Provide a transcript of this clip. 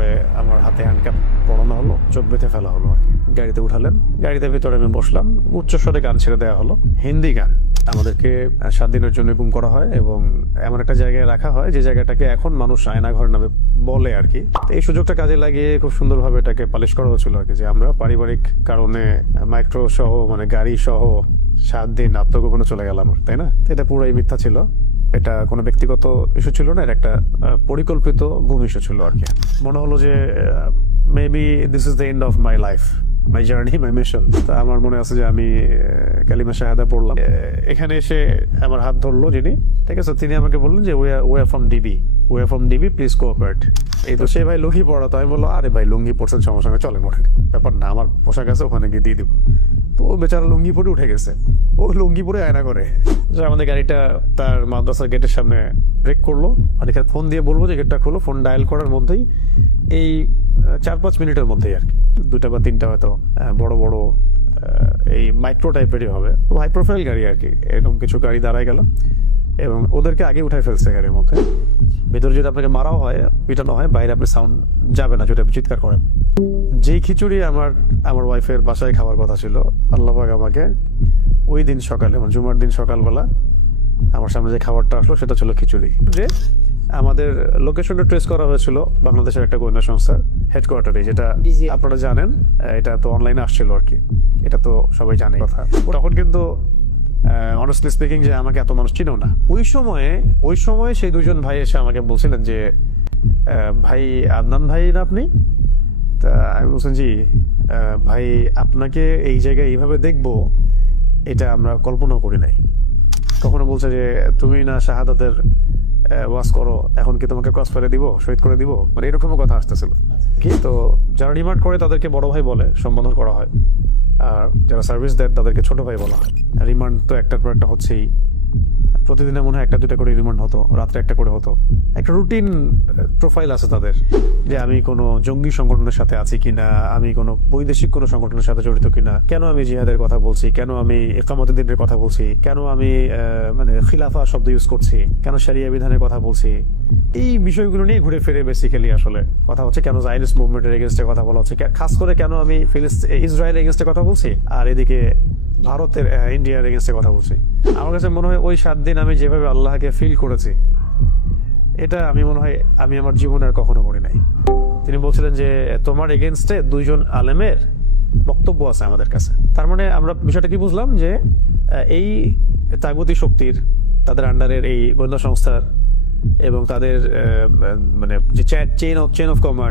তারপরে আমার হাতে হ্যান্ডক্যাপ পরানো হলো, চোখ বেঁধে ফেলা হলো আর কি। গাড়িতে উঠালেন, গাড়িতে ভিতরে আমি বসলাম, উচ্চস্বরে গান ছেড়ে দেওয়া হলো, হিন্দি গান। আমাদেরকে 7 দিনের জন্য গুম করা হয় এবং এমন একটা জায়গায় রাখা হয় যে জায়গাটাকে এখন মানুষ আয়নাঘর নামে বলে আর কি। এই সুযোগটা কাজে লাগিয়ে খুব সুন্দরভাবে এটাকে পালিশ করা হচ্ছিল আর কি, যে আমরা পারিবারিক কারণে মাইক্রো সহ মানে গাড়ি সহ 7 দিন আত্মগোপনে চলে গেলাম, তাই না? এটা পুরোই মিথ্যা ছিল। এটা কোনো ব্যক্তিগত ইস্যু ছিল না, এটা একটা পরিকল্পিত গুম ইস্যু ছিল আর কি। মনে হলো যে maybe this is the end of my life, my journey, my mission. তা আমার মনে আছে যে আমি কালিমা শাহাদা পড়লাম। এখানে এসে আমার হাত ধরলো যিনি, ঠিক আছে, তিনি আমাকে বললেন যে we are from DB, please cooperate. এই তো সে ভাই লুঙ্গি পড়া, তো আমি বললো আরে ভাই লুঙ্গি পড়ছেন সমস্যা নেই, চলেন ওঠেন, ব্যাপার না, আমার পোশাক আছে ওখানে গিয়ে দিয়ে দিব। তো ও বেচারা লুঙ্গি পরে উঠে গেছে, ও লুঙ্গি পরে আয়না করে। আমাদের গাড়িটা তার মাদ্রাসার গেটের সামনে ব্রেক করলো, আর এখানে ফোন দিয়ে বলবো যে গেটটা খোলো। ফোন ডায়াল করার মধ্যেই এই 4-5 মিনিটের মধ্যেই আর কি 2টা বা 3টা হয়তো বড় বড় এই মাইক্রো টাইপেরই হবে, হাই প্রোফাইল গাড়ি আর কি, এরকম কিছু গাড়ি দাঁড়ায় গেল এবং ওদেরকে আগে উঠাই ফেলছে গাড়ির মধ্যে। ভেতরে যদি আপনাকে মারাও হয়, পিটানো হয়, বাইরে আপনি সাউন্ড যাবে না, যদি আপনি চিৎকার করেন। যেই খিচুড়ি আমার ওয়াইফের বাসায় খাওয়ার কথা ছিল, আল্লাহ পাক আমাকে ওই দিন সকালে, মানে জুমার দিন সকালবেলা আমার সামনে যে খাবারটা আসলো সেটা ছিল খিচুড়ি। যে আমাদের লোকেশনটা ট্রেস করা হয়েছিল বাংলাদেশের একটা গোয়েন্দা সংস্থার হেডকোয়ার্টারে, যেটা আপনারা জানেন, এটা তো অনলাইনে আসছিল আর কি, এটা তো সবাই জানে কথা। তখন কিন্তু অনেস্টলি স্পিকিং যে আমাকে এত মানুষ চিনেও না। ওই সময়ে সেই 2জন ভাই এসে আমাকে বলছিলেন যে ভাই আদনান ভাই না আপনি? তা আমি বলছেন জি ভাই, আপনাকে এই জায়গায় এইভাবে দেখবো এটা আমরা কল্পনাও করি নাই। কখনো বলছে যে তুমি না শাহাদাতের ওয়াজ করো, এখন কি তোমাকে ক্রস ফায়ারে দিব, শহীদ করে দিব, মানে এরকমও কথা আসতেছিল কি। তো যারা রিমান্ড করে তাদেরকে বড় ভাই বলে সম্বোধন করা হয়, আর যারা সার্ভিস দেয় তাদেরকে ছোট ভাই বলা হয়। রিমান্ড তো একটার পর একটা হচ্ছেই, প্রতিদিনে মনে হয় 1-2টা করে রিমান্ড হতো, রাত্রে 1টা করে হতো। একটা রুটিন প্রোফাইল আছে তাদের, যে আমি কোনো জঙ্গি সংগঠনের সাথে আছি কিনা, আমি কোনো বৈদেশিক কোনো সংগঠনের সাথে জড়িত কিনা, কেন আমি জিহাদের কথা বলছি, কেন আমি ইকামতের দিনের কথা বলছি, কেন আমি মানে খিলাফা শব্দ ইউজ করছি, কেন শরিয়া বিধানের কথা বলছি, এই বিষয়গুলো নিয়ে ঘুরে ফিরে বেসিক্যালি আসলে কথা হচ্ছে। কেন জায়নিস্ট মুভমেন্টের এগেনস্টে কথা বলা হচ্ছে, খাস করে কেন আমি ইসরায়েলের এগেনস্টে কথা বলছি, আর এদিকে ভারতের ইন্ডিয়ার এগেনস্টে কথা বলছি। আমার কাছে মনে হয় ওই 7 দিন আমি যেভাবে আল্লাহকে ফিল করেছি, এটা আমি মনে হয় আমি আমার জীবনে আর কখনো করি নাই। তিনি বলছিলেন যে তোমার এগেনস্টে 2জন আলেমের বক্তব্য আছে আমাদের কাছে। তার মানে আমরা বিষয়টা কি বুঝলাম, যে এই তাগুতি শক্তির, তাদের আন্ডারের এই গোয়েন্দা সংস্থার এবং তাদের মানে যে চেইন অফ কমান্ড,